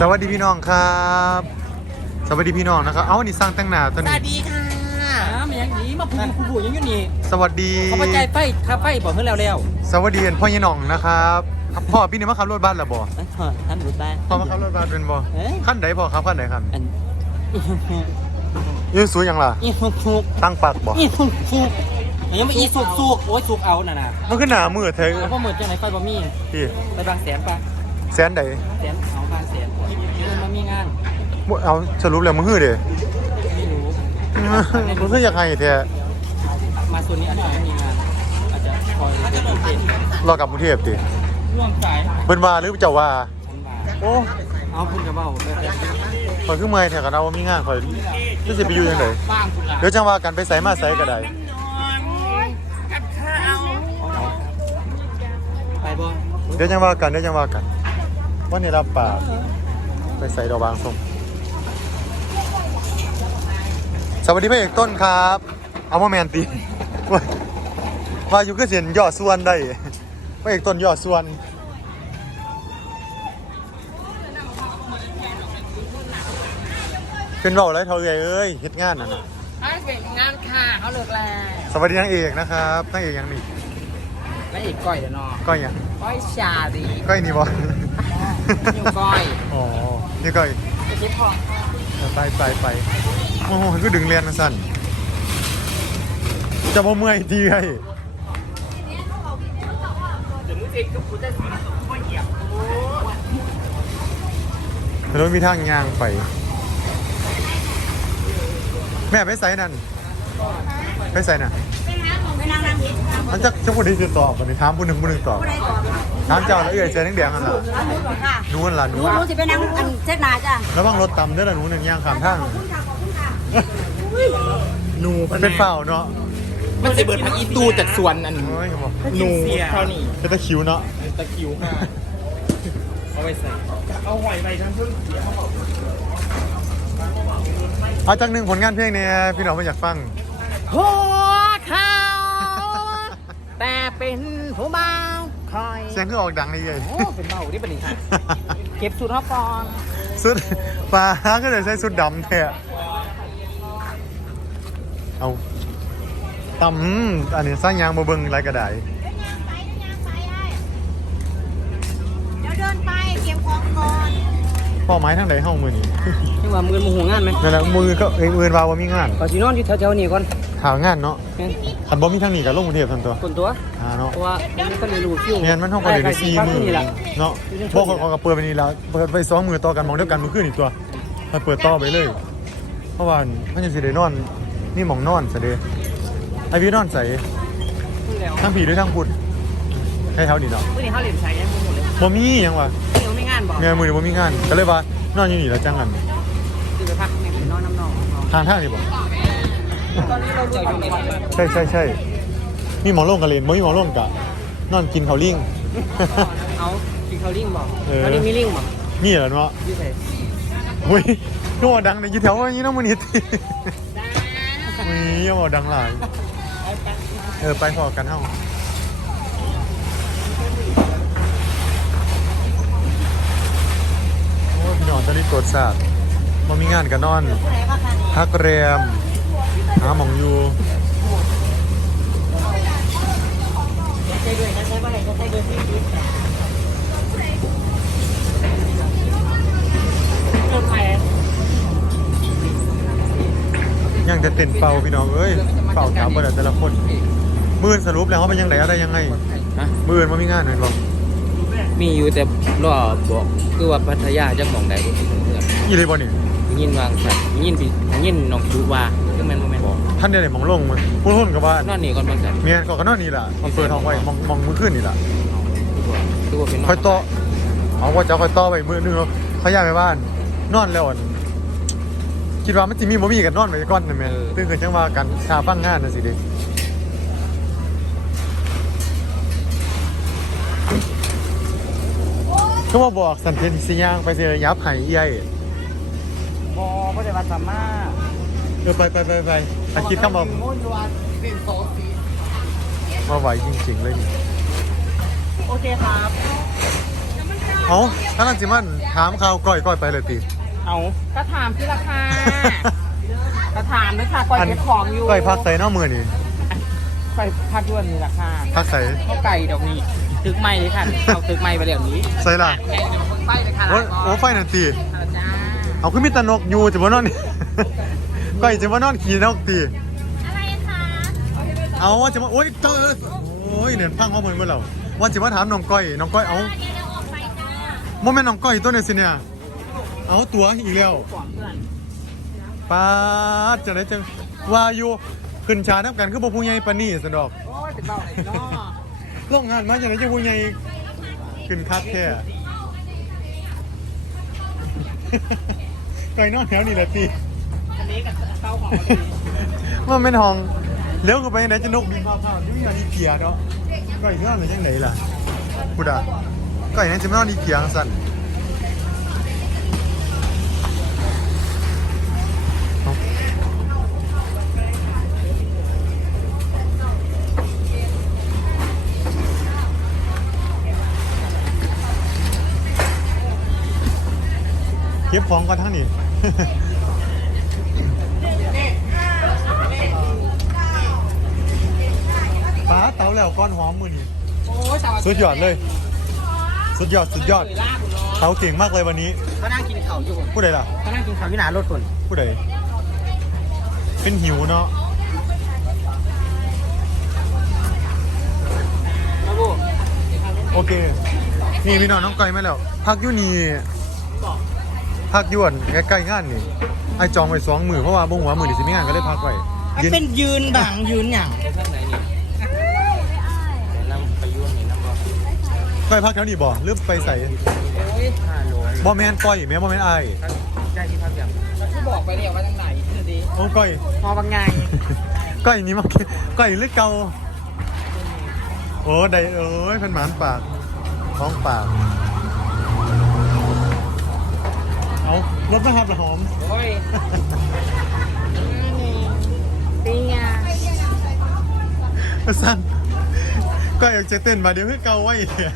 สวัสดีพี่น้องครับ สวัสดีพี่น้องนะครับ เอ้านี่สร้างแต่งหน้าตัวสนี้ วัสดีค่ะอ้าวมันยังหนีมาพูดพูดพูดยังอยู่นี่สวัสดี เขามาใจายไฟค่าไฟบอกเพิ่นแล้วแล้วสวัสดีพ่อยี่น้องนะครับครับพ่อพี่นี่มาขับรถบ้านเหรอบ่เอ้ยพ่อท่านรู้ได้พ่อมาขับรถบ้านเป็นบ่เอ้ย ขั้นไหนพ่อครับขั้นไหนครับอันยืนสวยยังล่ะ อีสุกสุกตั้งปากบ่อีสุกสุกยังไม่อีสุกสุกโอ้ยสุกเอาน่ะนะมันขึ้นหนามือเธอแล้วพ่อเหมือนจังไหนไฟบ่มีพี่ไปบางแสนปะ แสนใดแสนเอาบางแสนเงินมามีงานบ่เอาสรุปแล้วมึงฮื้อเด้ไม่รู้มึงคืออยากให้แท้มาส่วนนี้อาจจะไม่มีงานอาจจะคอยเป็นพิเศษรอกลับกรุงเทพติร่วมสายเพิ่นว่าหรือเจ้าว่าฉันมาโอ้เอาคุณกระเบ้าเดี๋ยวจะข่อยคือเมื่อยแท้กันเอาว่ามีงานข่อยจะสิไปอยู่จังไดบ้างคุณล่ะเดี๋ยวจังว่ากันไปไสมาไสก็ได้ไปบ่เดี๋ยวจังว่ากันเดี๋ยวจังว่ากัน วันนี้รับปากไปใส่ดอกบางทรงสวัสดีพระเอกต้นครับ เอามาแมนตีว่าว่าอยู่ก็เสียนยอดส่วนได้พระเอกต้นยอดส่วนเป็นเบาไรเท่าเอ้ยเอ้ยเฮ็ดงานน่ะนะให้เป็นงานค่ะเขาเลิกแล้วสวัสดีนางเอกนะครับนางเอกยังนี่แล้วอีกก้อยเดี๋ยวเนอก้อยยังก้อยชาดีก้อยนี่บ่ นิ้วก้อยอ๋อนี่ก้อยจะคิดพอไปไปไปโอ้โหก็ดึงเรียนมาสั่นจะมาเมื่อยทีไงเดี๋ยวมึงเองก็กูจะสิก้อยเหยียบรถมีทางยางไป แม่ไปใส่นั่น ไปใส่น่ะไปนั่งนั่งนิด มันจะจะพูดที่จะตอบกันถามผู้หนึ่งผู้หนึ่งตอบผู้ใดก่อนถามเจ้าแล้วเอื่อยเสียงแดงๆนั่นล่ะร้านนู้นก่อนค่ะนู้นล่ะหนูนู้นหนูสิไปนั่งอันเช็ดหนาจ้ะระวังรถต่ำเด้อล่ะหนูหนึ่งยางขามทางขอบคุณค่ะขอบคุณค่ะหนูมันเป็นเปล่าเนาะมันจะเบิดพักอีตูจากสวนอันโอ้ยครับผมหนูเท่านี้เป็นตะคริวเนาะตะคิวค่ะเอาไปใส่ เอาหอยไปทั้งเพิ่งเสียเอาจังหนึ่งผลงานเพลงเนี่ยพี่น้องไม่อยากฟังหัวเขา แต่เป็นผู้เบาคอยเสียงคือออกดังเลยเอ้ยโอ้เป็นเบาที่ปนิค่ะเก็บสูตรฮอปอนสุดปลาก็เลยใส่สุดดำแท้เอาตำอันนี้สร้างยางมาเบิ่งไรกระได เดี๋ยวเดินไปเก็บของก่อน พ่อไม้ทั้งใดเฮ้ามือนี่นี่ว่ามือมือหัวงานไหมนั่นแหละมือก็เอ้ยมือว่าว่ามีงานก่อนสีนอนอยู่แถวๆนี้ก่อนข่าวงานเนาะเนี่ยขันบ่มีทางนี้กับลงกรุงเทพทันตัวคนตัวอ่าเนาะเพราะว่ามันก็เลยรู้คิวเนียนมันห้องก็เลยได้สี่มือนี่แหละเนาะพวกเขาก็เปิดไปนี่แล้วเปิดไปสองมือต่อกันมองเดียวกันมือขึ้นอีกตัวมันเปิดต่อไปเลย เพราะว่ามันจะสิได้นอน นี่หมองนอนซะเด้ไอพี่นอนใส่แล้วทั้งผีด้วยทั้งพุดให้เท่านี้เนาะ มื่อนี้เขาเรียนใช้ยังหมดเลยบ่มีหยังวะ มื่อนี้ไม่งานบอกเมียมือนี่บ่มีงาน ก็เลยว่านอนอยู่นี่แล้วจังกันคือไปพักแม่ไปนอนน้ำนองทางทางนี่บ่ตอนนี้เราเจออยู่ในบ้านใช่ใช่ใช่มีหมอลงกับเลนบ่มีหมอลงกะนอนกินข้าวลิงเอากินเขาลิงบอกเออเขาลิงมีลิงบอกนี่แหละเนาะยี่สิบอุ้ยก็ว่าดังในยี่แถวว่านี้น้องมันนิดอุ้ยอย่าบอกดังหลายเออไปพอกันเฮ้า อ้ยพี่น้องตอนนี้กดสาดมามีงานกันนอนผู้ใดว่าค่ะนี่พักแรม หาหมองอยู่ยังจะเต้นเป่าพี่น้องเอ้ยเป่าถามบ่ได้แต่ละคน มื่นสรุปแล้วเขาเป็นยังไงอะไรยังไง มื่นมามีงานไหนบอ มีอยู่แต่รอบอกคือว่าพัทยาจะมองได้บ่ถึงเพื่อนยี่เลยบ่นี่ยินวางสัตว์ยินพี่ยินน้องดูว่าก็แม่นบ่แม่นบอกท่านเดียวไหนมองลงมันพูดหุ่นกับว่านอนนี่ก่อนบางสัตว์เมียนก็ก็นอนนี่แหละมันเปิดห้องไว้มองมองมือขึ้นนี่แหละคือว่าคือว่าเป็นคอยต่อเอาว่าจะคอยต่อไปมือนึงแล้วเขาย้ายไปบ้าน นอนแล้วอั่นคิดว่ามันจะมีบ่มีกันนอนไปก่อนนะแม่ตื่นขึ้นจังว่ากันชาฟังงานน่ะสิเด้ ก็มาบอกสันเพนสิย่างไปเสียยับไห้เอี้ยบอบ่ได้ว่าสามารถเออไปไปไปไปอาคิดเข้ามามาไหวจริงๆเลยนี่โอเคครับแล้วมันเจ้าเอาถ้าลังจิมันถามข่าวก้อยก้อยไปเลยตีเอาก็ถามที่ราคาก็ถามด้วยค่ะก่อนเก็บของอยู่ก้อยพักใส่นอกมือนี่ไปพักด้วนนี่ราคาพักใส่ข้าวไก่ดอกนี้ ตึกใหม่เลยค่ะเอาตึกใหม่ไปเดี๋ยวนี้ใส่ล่ะไงเดี๋ยวคนไปเลยค่ะโอ้ยโอ้ไฟนั่นตีจ้าเอาขึ้นมีแตะนกอยู่จะบ่นอนก้อยจะบ่นอนขี่นกตีอะไรคะเอาว่าจะมาโอ้ยเจอโอ้ยเนี่ยพังข้อมูลเมื่อเราว่าจะมาถามน้องก้อยน้องก้อยเอาเดี๋ยวเราออกไปจ้าโมเมนต์น้องก้อยตัวเนี่ยสิเนี่ยเอาตัวอีกแล้วก่อนเพื่อนป้าดจะได้จังว่าอยู่ขึ้นชาน้ำกันคือบ่ผู้ใหญ่ปานนี้สนดอกโอ้ยเป็นเบาไหนเนาะ โรงงานมาจะได้จังผู้ใหญ่ขึ้นคักแค่ไก่นอกแถวนี่แหละตีอันนี้กับข้าวของว่าเป็นห้องเลี้ยวเข้าไปไหนจะนกบินพาพาอยู่อย่างนี้เกียเนาะไก่นอนหรือยังไหนล่ะพูดอะไก่นั้นจะไม่นอนอีเกียงสั่น ก็บของกันทั้งนี้ป้าเตาแล้วก้อนหอมมือนี่โอ้ยสาวสุดยอดเลย สุดยอดสุดยอดลากคุณรอเตาเก่งมากเลยวันนี้เขานั่งกินข้าวอยู่ผู้ใดล่ะเขานั่งกินข้าวที่หนารถคุณผู้ใดเป็นหิวเนาะมาบูโอเค นี่พี่น้องน้องไก่มาแล้ว พักอยู่นี่ พักอยวนใกล้ๆงานนี่ไอจองไว้สองมือเพราะว่าบ่หัวามือนี่สิมีงานก็เลยพักไว้มันยืนเป็นยืนบังยืนอย่างไปทางไหนนี่เดี๋ยวนํไปยุ่งนี่นํบ่ก้อยพักแถวนี้บ่หรือไปใส่โอ้ยห้าโลบ่แม่นก้อยแม่บ่แม่นไอายได้ที่พักอย่างที่บอกไปเนี่ยว่าทางไหนดูดิโอ้ก้อยพอบางไงก้อยนี่มาก้อยหรือเก่าโอ้ได้เอ้ยเพิ่นหมานปากท้องปาก เอารถมาครับละหอม โอ้ยเป็นไงสั้นก็อยากจะเต้นมาเดี๋ยวให้เกาไว้อีกเนี่ย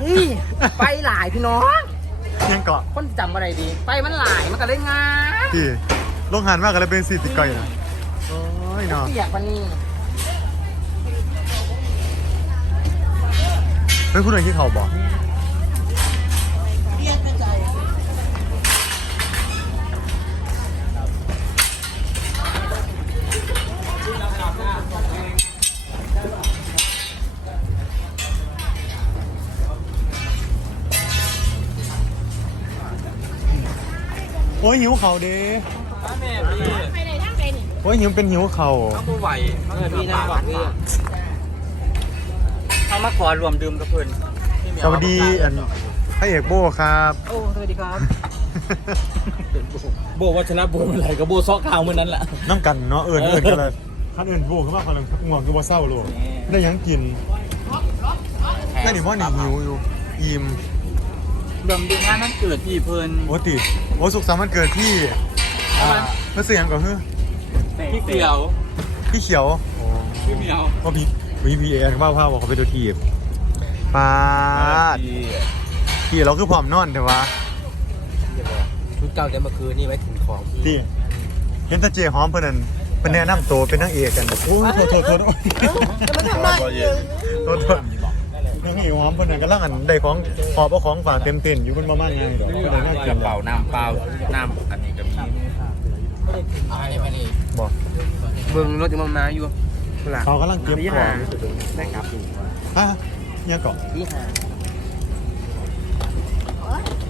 เฮ้ยไปหลายพี่น้อง ยังเกาะคนจำอะไรดี ไปมันหลายมันก็เล่นงานที่ลงหันมากเลยเป็นสีติดก่อยนะโอ้ยเนาะเปียกวันนี้เป็นคุณหน่อยที่เขาบอก โอ้ยหิวเข่าเด้แม่พี่ไปไหนทางไปนี่โอ้ยหิวเป็นหิวเข่าเขาบ่ไหวเออพี่นั่งบอกพี่เขามาขอรวมดื่มกับเพิ่นสวัสดีอันพระเอกโบครับโอ้สวัสดีครับ โบวัชระโบอะไรกับโบซอกข่าวเมื่อนั้นแหละน้ำกันเนาะเอิญเอิญกันเลยท่านเอิญโบขึ้นมาคนละง่วงคือว่าเศร้าโลกได้หยังกินนั่นนี่ว่านี่หิวอยู่อิ่ม รวมดื่มงานนั้นเกิดที่เพิ่น โอ้ติโอ้สุขสันต์วันเกิดที่อ่าเพื่อเสียงก่อนเฮ้อพี่เกียวพี่เขียวพี่เหมียวว่าพี่วีพีเอ็นว่าภาพบอกเขาไปดูทีบปาดพี่เราคือผอมนอนแต่ว่าชุดเก่าแต่เมื่อคืนนี่ไว้ถึงของพี่ที่เห็นแตาเจหอมเพื่อนนั่นเป็นแนะนำตัวเป็นนางเอกกันโอ้ยโทษโทษโทษโอ้ยจะมาทำไม โทษโทษ นางเอกหอมเพื่อนนั่นกำลังอันได้ของหอบเอาของฝากเต็มเต็นอยู่บนประมาณไงดอกก็เลยน่ากินเปล่าน้ำเปล่าน้ำอันนี้ก็มีบอกเบิ่งรถมันมาอยู่เขากำลังเก็บของได้ครับฮะเนี่ยเกาะนี่ค่ะ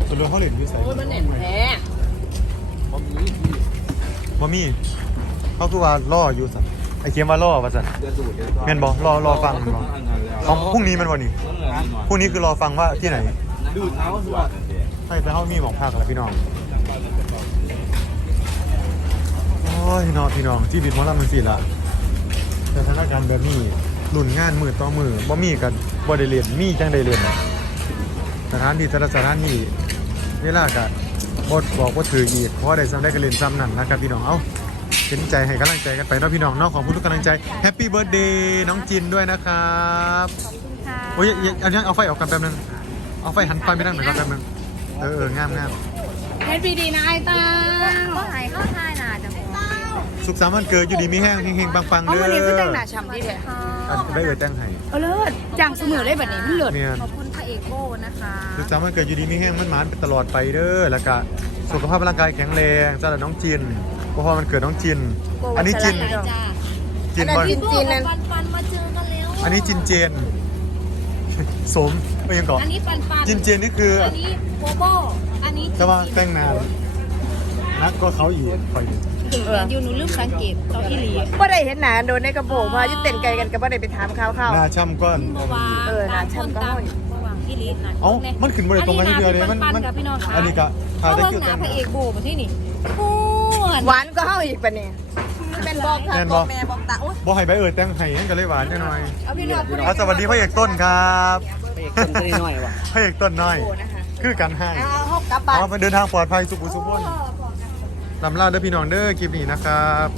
ส่วนรวมเขาเหรียญวิสัยโอ้ยมันเห็นแท้บ่มีเขาคือว่าล่ออยู่สัตว์ ไอเขียมว่าล่อว่าสัตว์แม่นบอกรอรอฟังแม่นบ่ของพรุ่งนี้มันวันนี้พรุ่งนี้คือรอฟังว่าที่ไหนดูเท้าสวดใช่แต่เขามีหมองภาคแล้วพี่น้องโอ้ยพี่น้องพี่น้องที่บิดหมอลำมันสิละสถานการณ์แบบนี้รุ่นงานมือต่อมือบ่มีกันบ่ได้เรียนมีจังได้เรียนสถานที่แต่ละสถานที่เวลาก็บดบอกว่าถืออีกเพราะว่าได้ซ้ำได้ก็เรียนซ้ำนั่นนะครับพี่น้องเอ้า เป็นใจให้กำลังใจกันไปเนาะพี่น้องเนาะขอบคุณทุกกำลังใจแฮปปี้เบิร์ดเดย์น้องจินด้วยนะครับขอบคุณค่ะโอ้ยอย่าอย่าเอาเอาไฟออกกันแป๊บนึงคเอาไฟหันไฟไปทางไหนก็ได้มึงเออเอองามงามเฮ็ดพีดีนะไอ้ตาก็หายเข้าทายนาจังสุขสันต์วันเกิดอยู่ดีมีแห้งเฮงๆปังๆเอาเด้อวันนี้คือแต่งหน้าฉ่ำดีแท้อันได้เอ่ยแต่งให้เอาเลิศจังเสมอเลยแบบนี้มันเลิศเนี่ยขอบคุณพระเอกโบนะคะสุขสันต์วันเกิดอยู่ดีมีแห้งมันหมานไปตลอดไปเด้อแล้วก็สุขภาพร่างกายแข็งแรงจ้าละน้องจิน เพราะว่ามันเกิดน้องจิน อันนี้จินจ้าจินบอลจินจีนนั่นปันปันมาเจอกันแล้วอันนี้จินเจน สมไม่ยังเกาะอันนี้ปันปันจินเจนนี่คือ อันนี้โบโบอันนี้จะว่าแต่งนานนักก็เขาอีกคอยดูถึงเห็นอยู่หนูลืมสังเกตเขาที่ลีบ่ได้เห็นหนาโดนในกระโปรงเพราะยึดเต้นไกลกันก็บ่ได้ไปถามข่าวข่าวหน้าช่ำก้อนเมื่อวานเออนะฉันก็ต่างคนต่างระหว่างที่ลีดนะเอ้ามันขึ้นบริตรงกันเดียวเลยมันปัมันๆกับพี่น้องค่ะอันนี้ก็เพถ่ายราะได้ว่าคิวหแต่นางพระเอกโบมาที่นี่พูด หวานก็เฮาอีกปะเนี่ยเป็นบอกค่ะแม่นบบออกกแม่บอกตาโอ๊ยบ่ให้ใบเอ่ยแต่งให้งั้นก็เลยหวานจังหน่อยเอาพี่น้องพูดอ๋อสวัสดีพระเอกต้นครับไปเอกคนตัวน้อยว่ะพระเอกต้นน้อยโอ้นะคะคือกันให้เอาเฮากลับบ้านอ๋อเดินทางปลอดภัยสุขุมสุขนลำลาเด้อพี่น้องเด้อคลิปนี้นะครับ